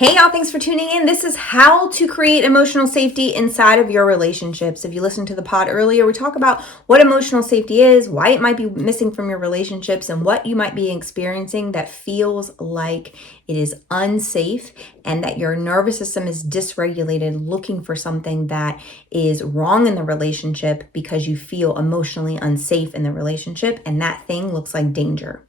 Hey y'all, thanks for tuning in. This is how to create emotional safety inside of your relationships. If you listened to the pod earlier, we talk about what emotional safety is, why it might be missing from your relationships, and what you might be experiencing that feels like it is unsafe and that your nervous system is dysregulated, looking for something that is wrong in the relationship because you feel emotionally unsafe in the relationship, and that thing looks like danger.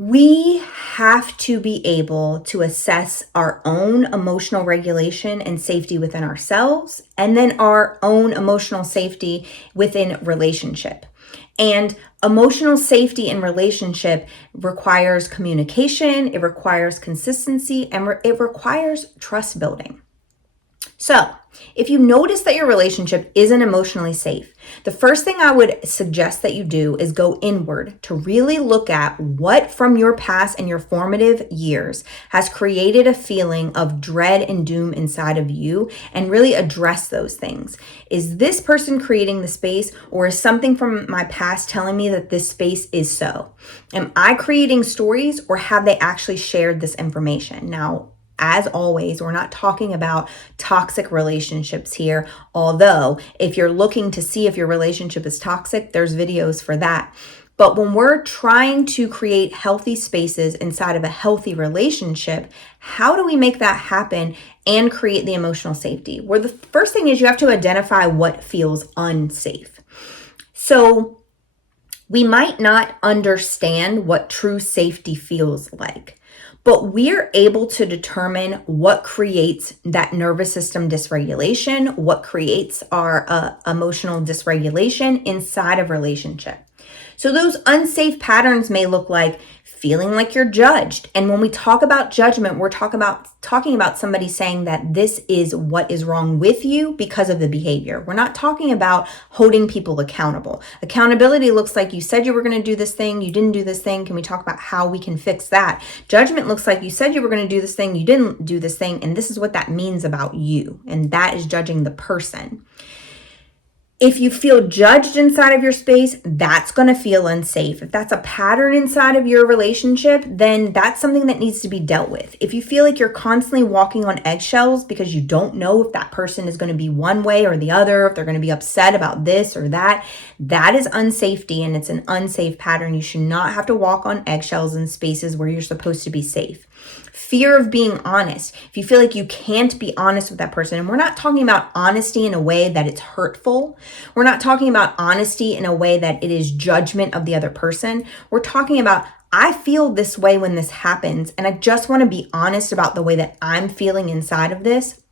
We have to be able to assess our own emotional regulation and safety within ourselves, and then our own emotional safety within relationship. And emotional safety in relationship requires communication, it requires consistency, and it requires trust building. So, if you notice that your relationship isn't emotionally safe, the first thing I would suggest that you do is go inward to really look at what from your past and your formative years has created a feeling of dread and doom inside of you and really address those things. Is this person creating the space, or is something from my past telling me that this space is so? Am I creating stories, or have they actually shared this information? Now, as always, we're not talking about toxic relationships here, although if you're looking to see if your relationship is toxic, there's videos for that. But when we're trying to create healthy spaces inside of a healthy relationship, how do we make that happen and create the emotional safety? Well, the first thing is you have to identify what feels unsafe. So we might not understand what true safety feels like, but we're able to determine what creates that nervous system dysregulation, what creates our emotional dysregulation inside of relationship. So those unsafe patterns may look like feeling like you're judged. And when we talk about judgment, we're talking about somebody saying that this is what is wrong with you because of the behavior. We're not talking about holding people accountable. Accountability looks like you said you were going to do this thing, you didn't do this thing. Can we talk about how we can fix that? Judgment looks like you said you were going to do this thing, you didn't do this thing, and this is what that means about you. And that is judging the person. If you feel judged inside of your space, that's going to feel unsafe. If that's a pattern inside of your relationship, then that's something that needs to be dealt with. If you feel like you're constantly walking on eggshells because you don't know if that person is going to be one way or the other, if they're going to be upset about this or that, that is unsafety, and it's an unsafe pattern. You should not have to walk on eggshells in spaces where you're supposed to be safe. Fear of being honest. If you feel like you can't be honest with that person, and we're not talking about honesty in a way that it's hurtful. We're not talking about honesty in a way that it is judgment of the other person. We're talking about, I feel this way when this happens, and I just want to be honest about the way that I'm feeling inside of this.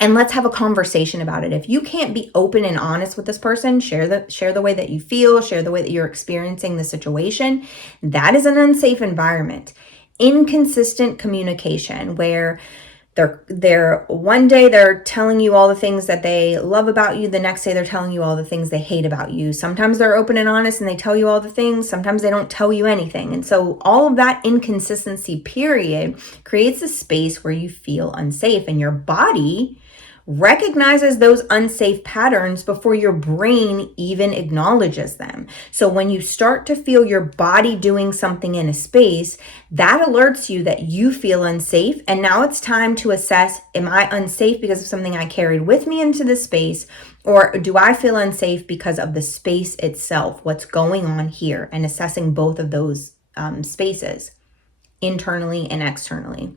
And let's have a conversation about it. If you can't be open and honest with this person, share the way that you feel, share the way that you're experiencing the situation, that is an unsafe environment. Inconsistent communication, where they're one day they're telling you all the things that they love about you, the next day they're telling you all the things they hate about you. Sometimes they're open and honest and they tell you all the things, sometimes they don't tell you anything. And so all of that inconsistency period creates a space where you feel unsafe, and your body recognizes those unsafe patterns before your brain even acknowledges them. So when you start to feel your body doing something in a space, that alerts you that you feel unsafe. And now it's time to assess, am I unsafe because of something I carried with me into this space? Or do I feel unsafe because of the space itself? What's going on here? And assessing both of those spaces, internally and externally.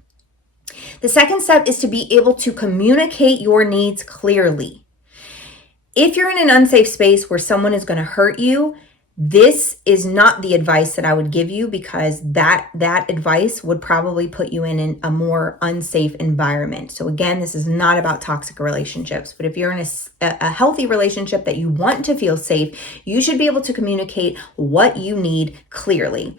The second step is to be able to communicate your needs clearly. If you're in an unsafe space where someone is going to hurt you, this is not the advice that I would give you, because that advice would probably put you in a more unsafe environment. So again, this is not about toxic relationships, but if you're in a healthy relationship that you want to feel safe, you should be able to communicate what you need clearly.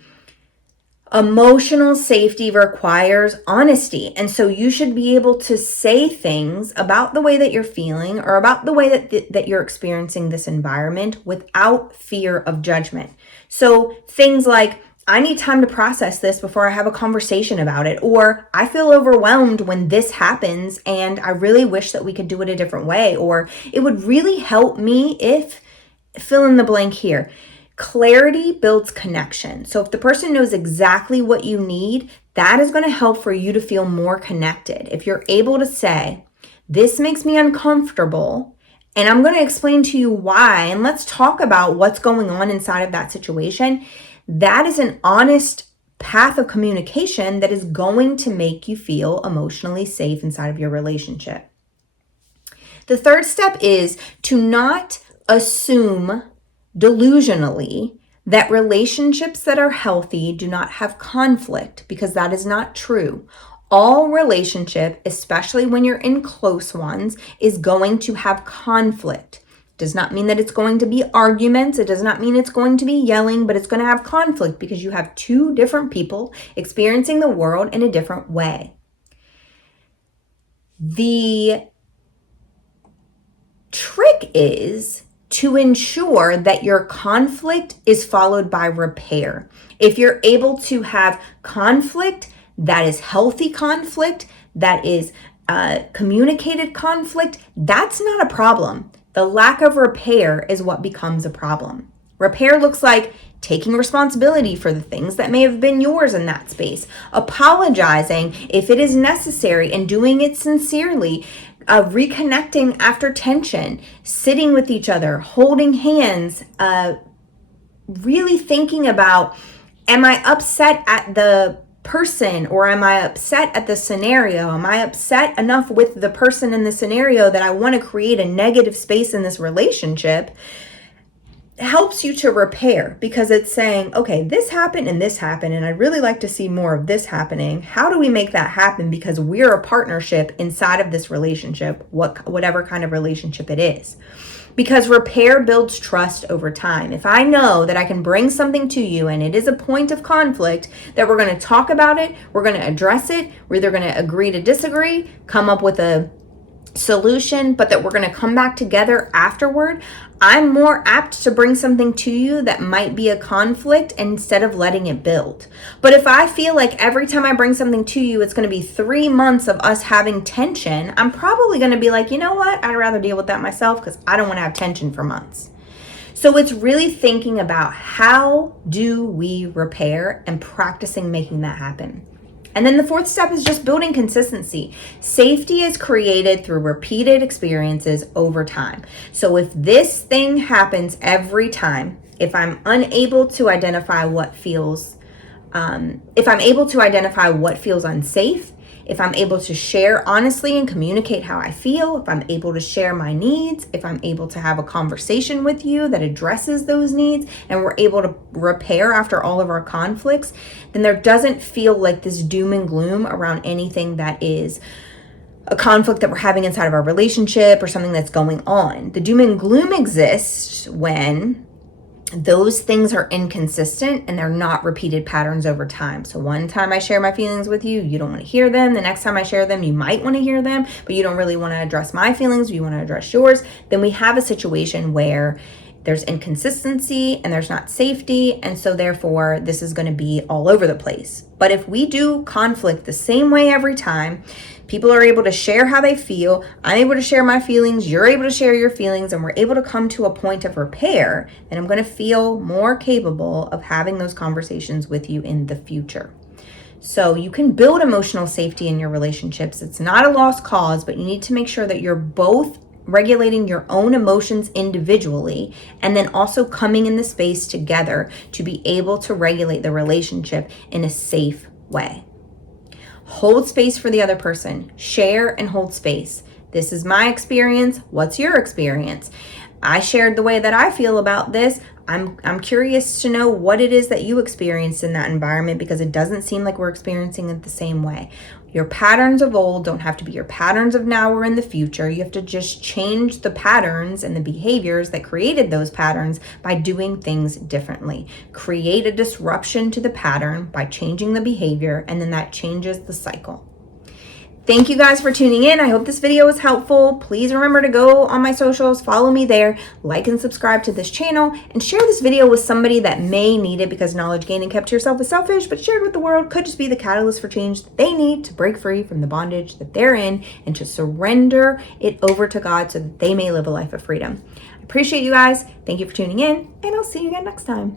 Emotional safety requires honesty. And so you should be able to say things about the way that you're feeling or about the way that you're experiencing this environment without fear of judgment. So things like, I need time to process this before I have a conversation about it. Or I feel overwhelmed when this happens and I really wish that we could do it a different way. Or it would really help me if, fill in the blank here. Clarity builds connection. So if the person knows exactly what you need, That is going to help for you to feel more connected. If you're able to say, this makes me uncomfortable, and I'm going to explain to you why, and let's talk about what's going on inside of that situation. That is an honest path of communication that is going to make you feel emotionally safe inside of your relationship. The third step is to not assume delusionally that relationships that are healthy do not have conflict, because that is not true. All relationship, especially when you're in close ones, is going to have conflict. Does not mean that it's going to be arguments. It does not mean it's going to be yelling, but it's going to have conflict because you have two different people experiencing the world in a different way. The trick is to ensure that your conflict is followed by repair. If you're able to have conflict that is healthy conflict, that is communicated conflict, that's not a problem. The lack of repair is what becomes a problem. Repair looks like taking responsibility for the things that may have been yours in that space, apologizing if it is necessary and doing it sincerely, reconnecting after tension, sitting with each other, holding hands, really thinking about, am I upset at the person, or am I upset at the scenario? Am I upset enough with the person in the scenario that I want to create a negative space in this relationship? It helps you to repair, because it's saying, okay, this happened, and I'd really like to see more of this happening. How do we make that happen? Because we're a partnership inside of this relationship, whatever kind of relationship it is. Because repair builds trust over time. If I know that I can bring something to you and it is a point of conflict, that we're going to talk about it, we're going to address it, we're either going to agree to disagree, come up with a solution, but that we're going to come back together afterward, I'm more apt to bring something to you that might be a conflict instead of letting it build. But if I feel like every time I bring something to you, it's going to be 3 months of us having tension, I'm probably going to be like, you know what? I'd rather deal with that myself, because I don't want to have tension for months. So it's really thinking about, how do we repair, and practicing making that happen. And then the fourth step is just building consistency. Safety is created through repeated experiences over time. So if this thing happens every time, if I'm unable to identify what feels, unsafe, if I'm able to share honestly and communicate how I feel, if I'm able to share my needs, if I'm able to have a conversation with you that addresses those needs, and we're able to repair after all of our conflicts, then there doesn't feel like this doom and gloom around anything that is a conflict that we're having inside of our relationship or something that's going on. The doom and gloom exists when those things are inconsistent and they're not repeated patterns over time. So one time I share my feelings with you, you don't want to hear them. The next time I share them, you might want to hear them, but you don't really want to address my feelings. You want to address yours. Then we have a situation where there's inconsistency and there's not safety. And so therefore this is going to be all over the place. But if we do conflict the same way every time, people are able to share how they feel, I'm able to share my feelings, you're able to share your feelings, and we're able to come to a point of repair, then I'm going to feel more capable of having those conversations with you in the future. So you can build emotional safety in your relationships. It's not a lost cause, but you need to make sure that you're both regulating your own emotions individually, and then also coming in the space together to be able to regulate the relationship in a safe way. Hold space for the other person. Share and hold space. This is my experience. What's your experience? I shared the way that I feel about this. I'm curious to know what it is that you experienced in that environment, because it doesn't seem like we're experiencing it the same way. Your patterns of old don't have to be your patterns of now or in the future. You have to just change the patterns and the behaviors that created those patterns by doing things differently. Create a disruption to the pattern by changing the behavior, and then that changes the cycle. Thank you guys for tuning in. I hope this video was helpful. Please remember to go on my socials, follow me there, like and subscribe to this channel, and share this video with somebody that may need it, because knowledge gained and kept to yourself is selfish, but shared with the world could just be the catalyst for change that they need to break free from the bondage that they're in and to surrender it over to God so that they may live a life of freedom. I appreciate you guys. Thank you for tuning in, and I'll see you again next time.